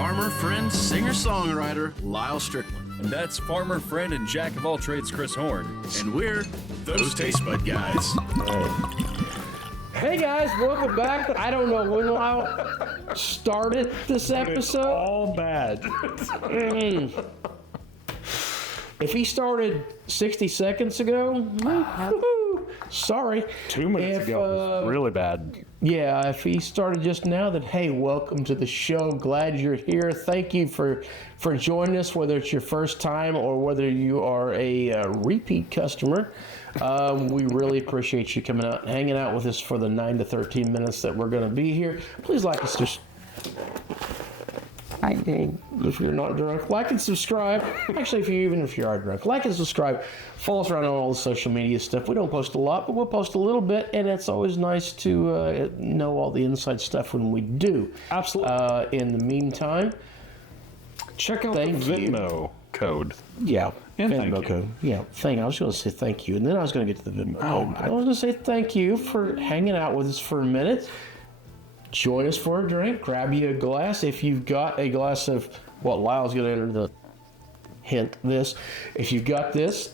farmer, friend, singer-songwriter, Lyal Strickland. And that's farmer, friend, and jack of all trades, Chris Horn. And we're those Tastebudguys. Hey guys, welcome back. I don't know when Lyal started this episode. It's all bad. If he started 60 seconds ago, sorry. 2 minutes ago was really bad. Yeah, if he started just now, then hey, welcome to the show. Glad you're here. Thank you for joining us, whether it's your first time or whether you are a repeat customer. We really appreciate you coming out and hanging out with us for the 9 to 13 minutes that we're going to be here. Please like us. If you're not drunk, like and subscribe. Actually, if you are drunk, like and subscribe. Follow us around on all the social media stuff. We don't post a lot, but we'll post a little bit, and it's always nice to know all the inside stuff when we do. Absolutely. In the meantime, check out the Venmo code. Yeah. And Venmo code. Yeah. I was going to say thank you, and then I was going to get to the Venmo code. I was going to say thank you for hanging out with us for a minute. Join us for a drink. Grab you a glass. If you've got a glass of, Lyle's going to enter the hint this. If you've got this,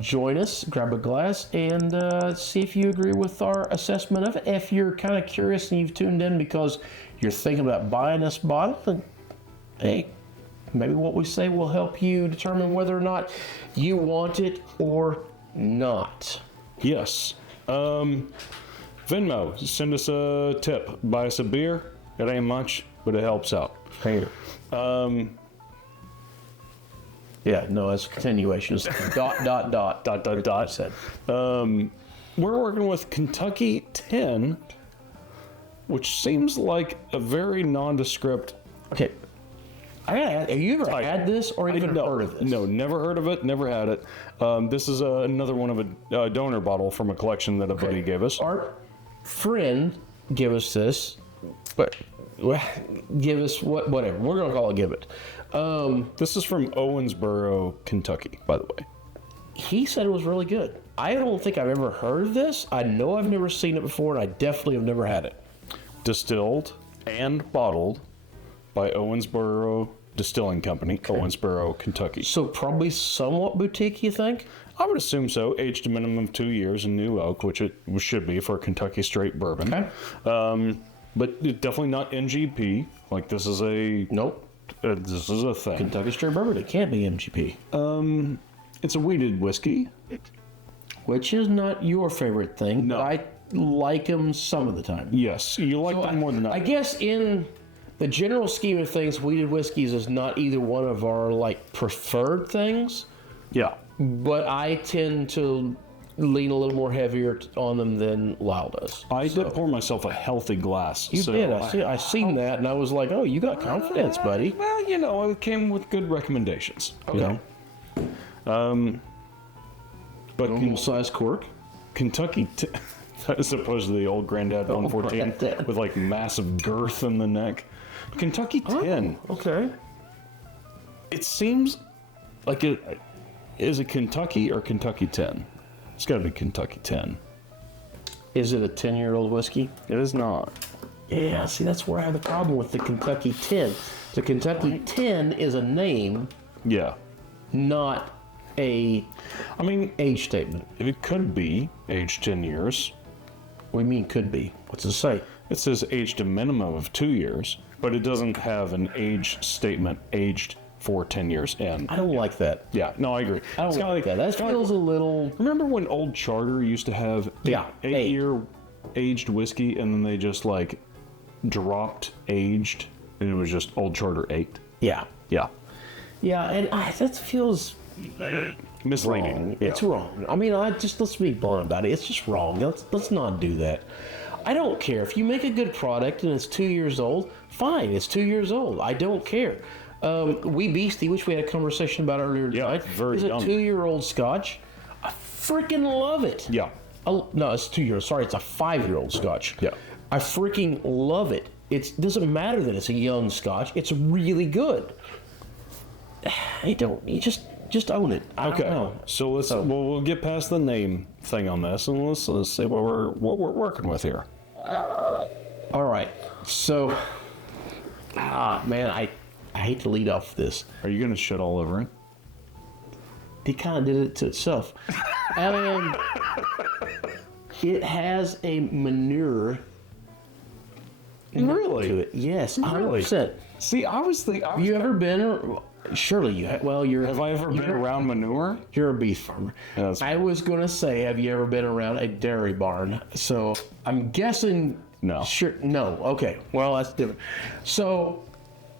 join us, grab a glass, and see if you agree with our assessment of it. If you're kind of curious and you've tuned in because you're thinking about buying this bottle, then hey, maybe what we say will help you determine whether or not you want it or not. Yes. Venmo, send us a tip. Buy us a beer. It ain't much, but it helps out. Here. Yeah, no, it's a continuation. It's dot. Said. We're working with Kentucky 10, which seems like a very nondescript. Okay. I gotta ask, have you ever had this or even heard of this? No, never heard of it, never had it. This is another one of a donor bottle from a collection that a buddy gave us. Our friend gave us this, but give us whatever. We're going to call it give it. This is from Owensboro, Kentucky, by the way. He said it was really good. I don't think I've ever heard of this. I know I've never seen it before, and I definitely have never had it. Distilled and bottled by Owensboro Distilling Company, okay. Owensboro, Kentucky. So probably somewhat boutique, you think? I would assume so. Aged a minimum of 2 years in new oak, which it should be for a Kentucky straight bourbon. Okay. But definitely not NGP. Like this is a... Nope. This is a thing. Kentucky straight bourbon. It can't be MGP. It's a wheated whiskey. Which is not your favorite thing. No. But I like them some of the time. Yes. You like them more than I guess in the general scheme of things, wheated whiskeys is not either one of our preferred things. Yeah. But I tend to lean a little more heavier on them than Lyal does. I did pour myself a healthy glass. You did. I seen that, and I was like, oh, you got confidence, buddy. Well, it came with good recommendations. Okay. But normal size cork. Kentucky, as opposed to the old Granddad 114 with massive girth in the neck. Kentucky 10. Oh, okay. It seems like it. Is it Kentucky or Kentucky 10? It's got to be Kentucky 10. Is it a 10-year-old whiskey? It is not. Yeah, see, that's where I have the problem with the Kentucky 10. The Kentucky 10 is a name. Yeah. Not a age statement. If it could be aged 10 years. What do you mean could be? What's it say? It says aged a minimum of 2 years, but it doesn't have an age statement aged for 10 years in. I don't like that. Yeah, no, I agree. I don't like that. That feels a little... Remember when Old Charter used to have 8-year aged whiskey, and then they just dropped aged, and it was just Old Charter 8? Yeah. Yeah. Yeah, and that feels... misleading. Wrong. Yeah. It's wrong. Let's be blunt about it. It's just wrong. Let's not do that. I don't care. If you make a good product and it's 2 years old, fine. It's 2 years old. I don't care. Wee Beastie, which we had a conversation about earlier tonight, very is a young. 2-year-old Scotch. I freaking love it. Yeah. Oh, no, it's 2 years. Sorry, it's a 5-year-old Scotch. Yeah. I freaking love it. It doesn't matter that it's a young Scotch. It's really good. You just own it. I don't know. So we'll get past the name thing on this, and let's see what we're working with here. All right. So, man, I hate to lead off this. Are you gonna shit all over it? It kind of did it to itself. And it has a manure Really? to it. Yes, Really? 100%. See, Have you ever been? Surely you have. Well, have I ever been around manure? You're a beef farmer. Yeah, I was going to say, have you ever been around a dairy barn? So I'm guessing. No. Sure. No. Okay. Well, that's different. So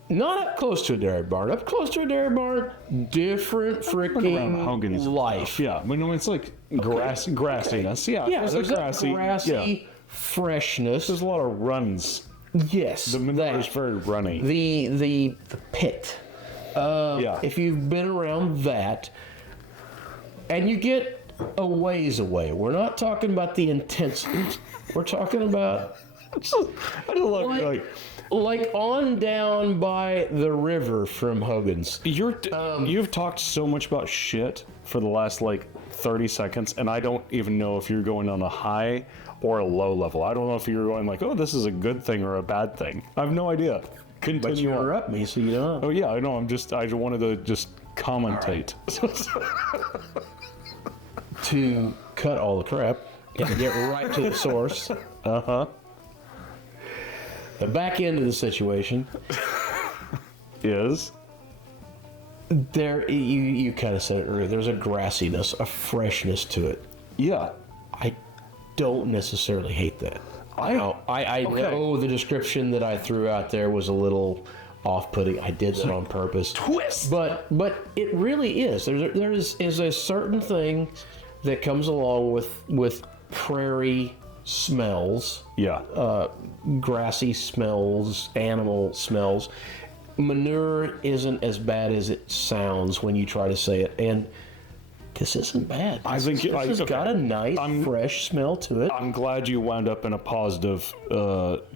not up close to a dairy barn. Up close to a dairy barn, different freaking Hogan's life. Yeah, but no, it's like grassiness. Yeah, Yeah, there's that grassy. grassy freshness. There's a lot of runs. Yes. The manure is that. very runny. The pit. Yeah. If you've been around that, and you get a ways away, we're not talking about the intensity. We're talking about I don't like like on down by the river from Hogan's. you've talked so much about shit for the last like 30 seconds, and I don't even know if you're going on a high or a low level. I don't know if you're going like, oh, this is a good thing or a bad thing. I have no idea. Continue But you on. interrupt me, so you don't. Oh yeah, I know. I just wanted to just commentate. To cut all the crap and get right to the source. Uh-huh. The back end of the situation, Is there you kind of said it earlier. There's a grassiness, a freshness to it. yeah. I don't necessarily hate that. I Okay. know the description that I threw out there was a little off-putting. I did that on purpose. Twist. But it really is. There is a certain thing that comes along with prairie smells, Yeah. grassy smells, animal smells. Manure isn't as bad as it sounds when you try to say it, and this isn't bad. I think this has okay. got a nice, fresh smell to it. I'm glad you wound up in a positive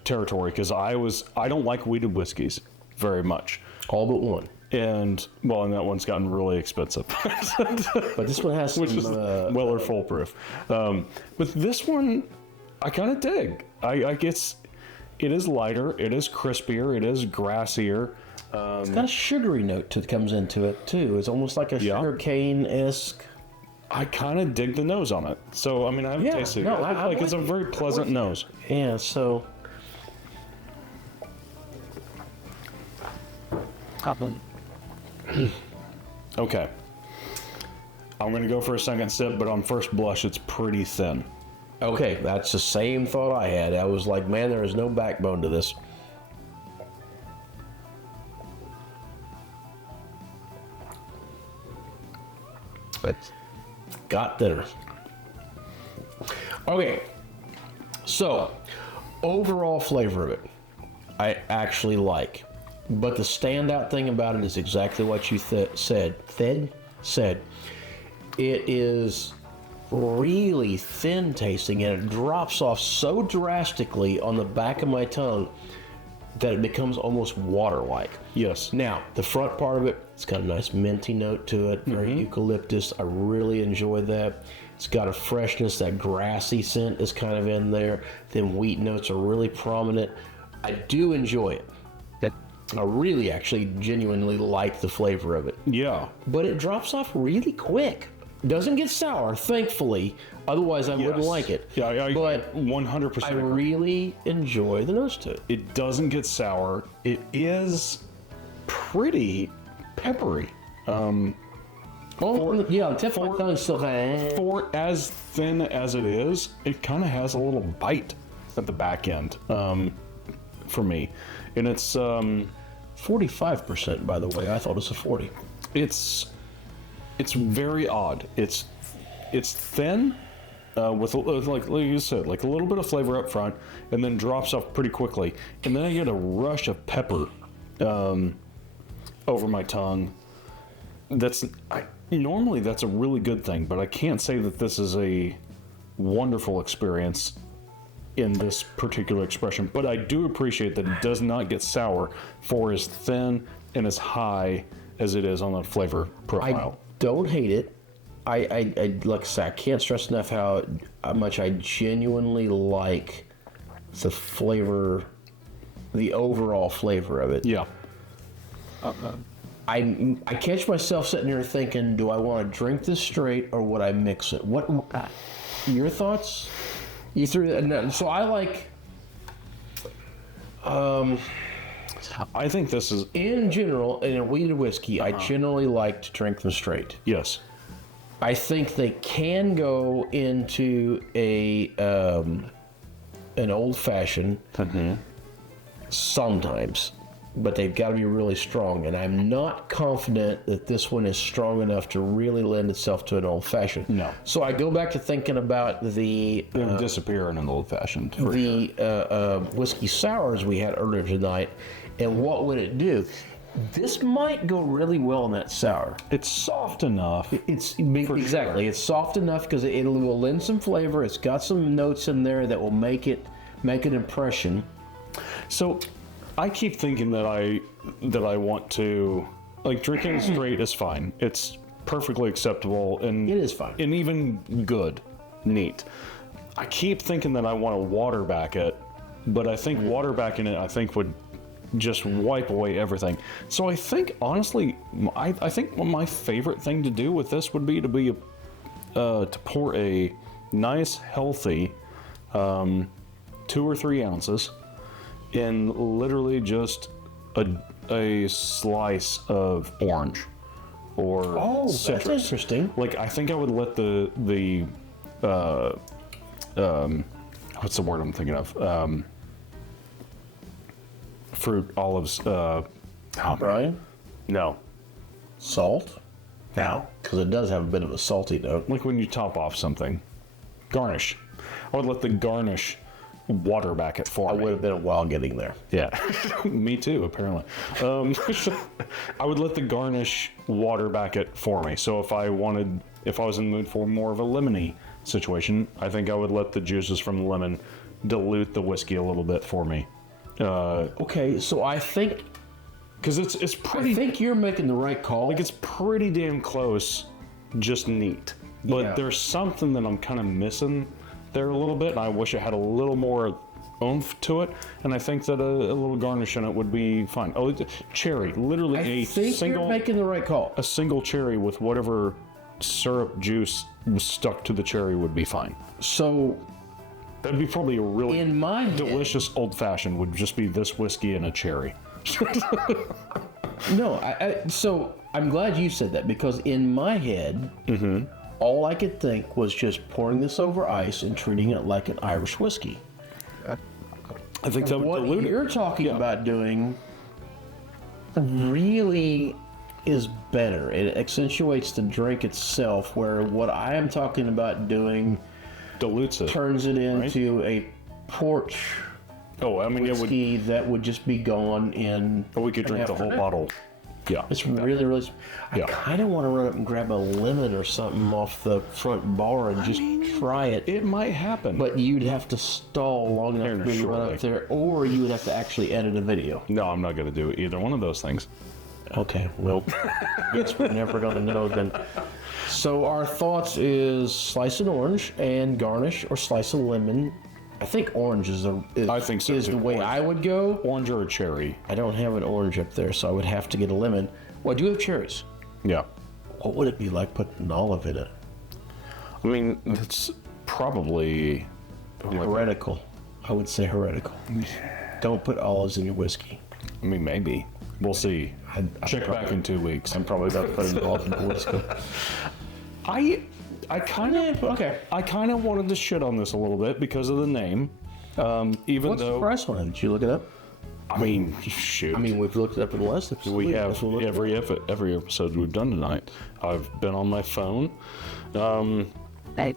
territory, because I don't like weeded whiskeys very much, All but one. and that one's gotten really expensive. But this one has some, Which is Weller foolproof. But this one, I kind of dig. I guess it is lighter, it is crispier, it is grassier. it's got a sugary note that comes into it too. It's almost like a sugar cane-esque. I kind of dig the nose on it. So, I mean, I haven't tasted it. no, I I like it's a very pleasant nose. Yeah, so Okay. I'm going to go for a second sip, but on first blush, it's pretty thin. okay, that's the same thought I had. I was like, man, there is no backbone to this. But got thinner. Okay, so overall flavor of it, I actually like. But the standout thing about it is exactly what you said. It is really thin tasting, and it drops off so drastically on the back of my tongue that it becomes almost water-like. Yes. Now, the front part of it, it's got a nice minty note to it, very eucalyptus. I really enjoy that. It's got a freshness, that grassy scent is kind of in there. Then wheat notes are really prominent. I do enjoy it. I really actually genuinely like the flavor of it. Yeah. But it drops off really quick. Doesn't get sour, thankfully. Otherwise, I wouldn't like it. Yeah, I but 100%. I really enjoy the nose to it. It doesn't get sour. It is pretty peppery. Oh, yeah, tip my tongue still kind of. For as thin as it is, it kind of has a little bite at the back end for me. And it's 45%, by the way. I thought it was a 40. it's very odd. It's thin with like you said, like a little bit of flavor up front, and then drops off pretty quickly. And then I get a rush of pepper over my tongue. Normally that's a really good thing, but I can't say that this is a wonderful experience in this particular expression. But I do appreciate that it does not get sour for as thin and as high as it is on the flavor profile. I don't hate it. I like I say, I can't stress enough how much I genuinely like the flavor, the overall flavor of it. Yeah. I catch myself sitting here thinking, do I want to drink this straight or would I mix it? What your thoughts? You threw so I like. I think this is In general, in a wheated whiskey, I generally like to drink them straight. yes. I think they can go into an old fashioned sometimes, but they've got to be really strong. And I'm not confident that this one is strong enough to really lend itself to an old fashioned. No. So I go back to thinking about the It would disappear in an old fashioned. whiskey sours we had earlier tonight, and what would it do? This might go really well in that sour. It's soft enough. It's exactly. It's soft enough because it will lend some flavor. It's got some notes in there that will make an impression. So, I keep thinking that I want to like drinking it straight is fine. It's perfectly acceptable and It is fine. and even good, neat. I keep thinking that I want to water back it, but I think water backing it would just wipe away everything. So I think honestly, I think my favorite thing to do with this would be to pour a nice healthy 2 or 3 ounces in literally just a slice of orange or citrus. That's interesting. Like I think I would let the what's the word I'm thinking of? Fruit, olives, Brian, no. salt. No. Because it does have a bit of a salty note. Like when you top off something. Garnish. I would let the garnish water back it for I me. would have been a while getting there. Yeah. Me too, apparently. I would let the garnish water back it for me. So if I was in the mood for more of a lemony situation, I think I would let the juices from the lemon dilute the whiskey a little bit for me. Okay, so I think Because it's pretty. I think you're making the right call. Like it's pretty damn close, just neat. But Yeah. there's something that I'm kind of missing there a little bit, and I wish it had a little more oomph to it. And I think that a little garnish in it would be fine. Oh, cherry, literally I think you're making the right call. a single cherry with whatever syrup juice was stuck to the cherry would be fine. So That'd be probably a really in my head, delicious old fashioned. Would just be this whiskey and a cherry. no, so I'm glad you said that because in my head, all I could think was just pouring this over ice and treating it like an Irish whiskey. I think that would What dilute it. you're talking about doing really is better. It accentuates the drink itself, where what I am talking about doing Dilutes it. turns it into a porch Oh, I mean, it would. whiskey that would just be gone in. Or we could drink the whole bottle. Yeah. It's really, really. I Yeah. kind of want to run up and grab a lemon or something off the front bar and just try it. It might happen. But you'd have to stall long enough for me to run Surely. up there, or you would have to actually edit a video. No, I'm not going to do either one of those things. Okay, well, guess we're never going to know then. So our thoughts is slice an orange and garnish, or slice a lemon. I think orange is I think so, is too. the way I would go. Orange or a cherry. I don't have an orange up there, so I would have to get a lemon. Well, I do have cherries. Yeah. What would it be like putting an olive in it? I mean, it's probably. Heretical. I would say heretical. Don't put olives in your whiskey. I mean, maybe. We'll see. Check back in 2 weeks. I'm probably about to put an olive in the whiskey. I kind of Okay. I kind of wanted to shit on this a little bit because of the name. Even What's the though price on it? Did you look it up? I mean, shoot. I mean, we've looked it up in the last episode. we have That's what we're looking every episode we've done tonight. I've been on my phone. Kentucky.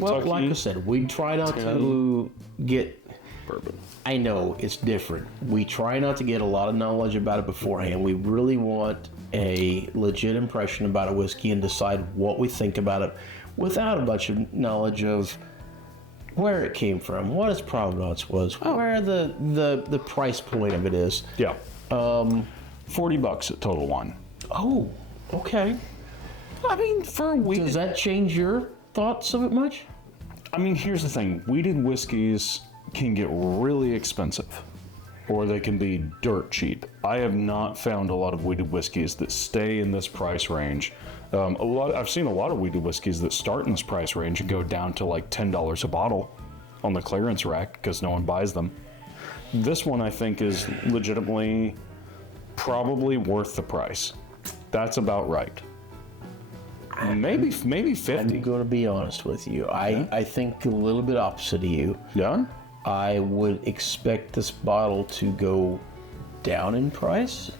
Well, like I said, we try not to get bourbon. I know it's different. We try not to get a lot of knowledge about it beforehand. We really want a legit impression about a whiskey and decide what we think about it without a bunch of knowledge of where it came from, what its provenance was, where the price point of it is. Yeah. $40 at Total Wine. Oh, okay. I mean, for a week. Does that change your thoughts of it much? I mean, here's the thing. Wheated whiskeys can get really expensive. or they can be dirt cheap. I have not found a lot of wheated whiskeys that stay in this price range. I've seen a lot of wheated whiskeys that start in this price range and go down to like $10 a bottle on the clearance rack because no one buys them. This one I think is legitimately probably worth the price. That's about right. Maybe 50. I'm going to be honest with you. I think a little bit opposite of you. Yeah? I would expect this bottle to go down in price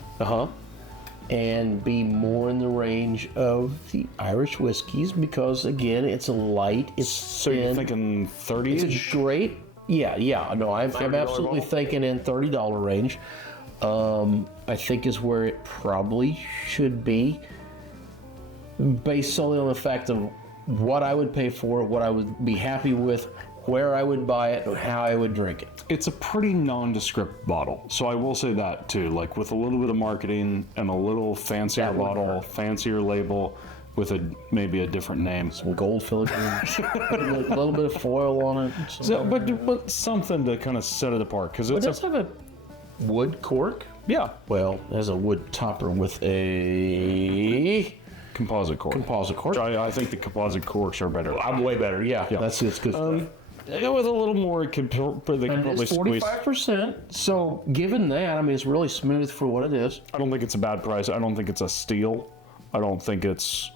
and be more in the range of the Irish whiskeys because, again, it's a light. It's So you're thinking 30s? It's great. Yeah. No, I'm absolutely thinking in $30 range. I think is where it probably should be, based solely on the fact of what I would pay for it, what I would be happy with, where I would buy it, and how I would drink it. It's a pretty nondescript bottle, so I will say that too. Like with a little bit of marketing and a little fancier bottle, fancier label, with maybe a different name. Some gold filigrees, a little bit of foil on it. So, but something to kind of set it apart because It does have a wood cork. Yeah. Well, it has a wood topper with a Composite cork. cork. I think the composite corks are better. I'm way better. Yeah. That's good stuff. Yeah, with a little more, they could probably It's squeeze. 45%. So, given that, I mean, it's really smooth for what it is. I don't think it's a bad price. I don't think it's a steal. I don't think it's.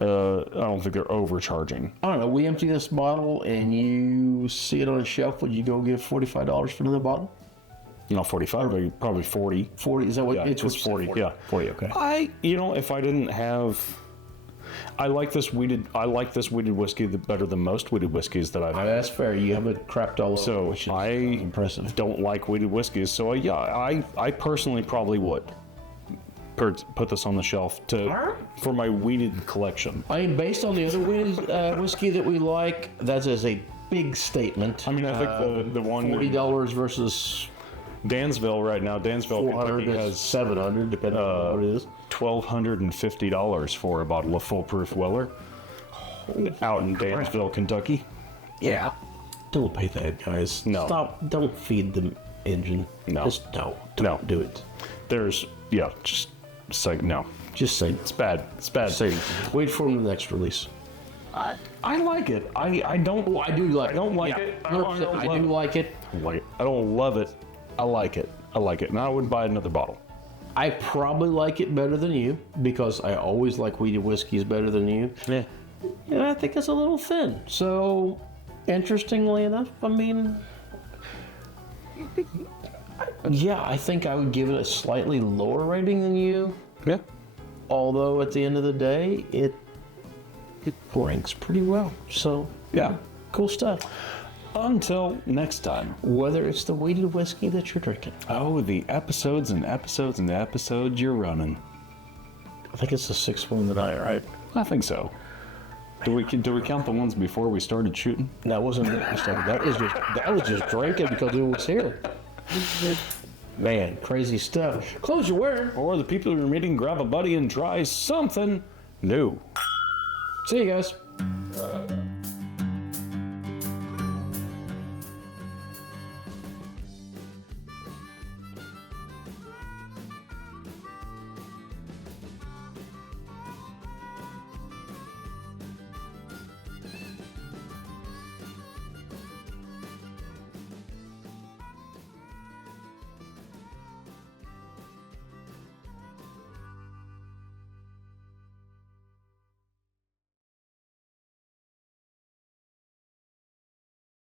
I don't think they're overcharging. I don't know. We empty this bottle and you see it on a shelf. Would you go give $45 for another bottle? Not 45, but probably 40. 40? Is that what Yeah, it's it's 40. Yeah, 40. Okay. If I didn't have, I like this wheated whiskey better than most wheated whiskeys that I've had. That's fair. You have it crapped all over. So which is I impressive. don't like wheated whiskeys. So I personally probably would put this on the shelf for my wheated collection. I mean, based on the other whiskey that we like, that is a big statement. I mean, I think the one $40 versus Dansville right now, Dansville, 400 Kentucky to has 700, depending on what it is. $1,250 for a bottle of Foolproof Weller out in Dansville, Kentucky. Yeah. Don't pay that, guys. No. Stop. Don't feed the engine. No. Just don't do it. Just say no. Just say It's bad. It's bad. Say, wait for the next release. I like it. I don't. I do like. I don't like yeah, it. I 100%. I do like it. I don't love it. I like it. I like it. And I wouldn't buy another bottle. I probably like it better than you because I always like wheated whiskeys better than you. Yeah. And I think it's a little thin. So, interestingly enough, I mean, yeah, I think I would give it a slightly lower rating than you. Yeah. Although at the end of the day, it ranks pretty well. So, Yeah. cool stuff. Until next time. Whether it's the wheated whiskey that you're drinking. Oh, the episodes and episodes and episodes you're running. I think it's the sixth one that right? I think so. Do we count the ones before we started shooting? That wasn't it. That was just drinking because it was here. Man, crazy stuff. Clothes you're wearing. Or the people you're meeting grab a buddy and try something new. See you guys.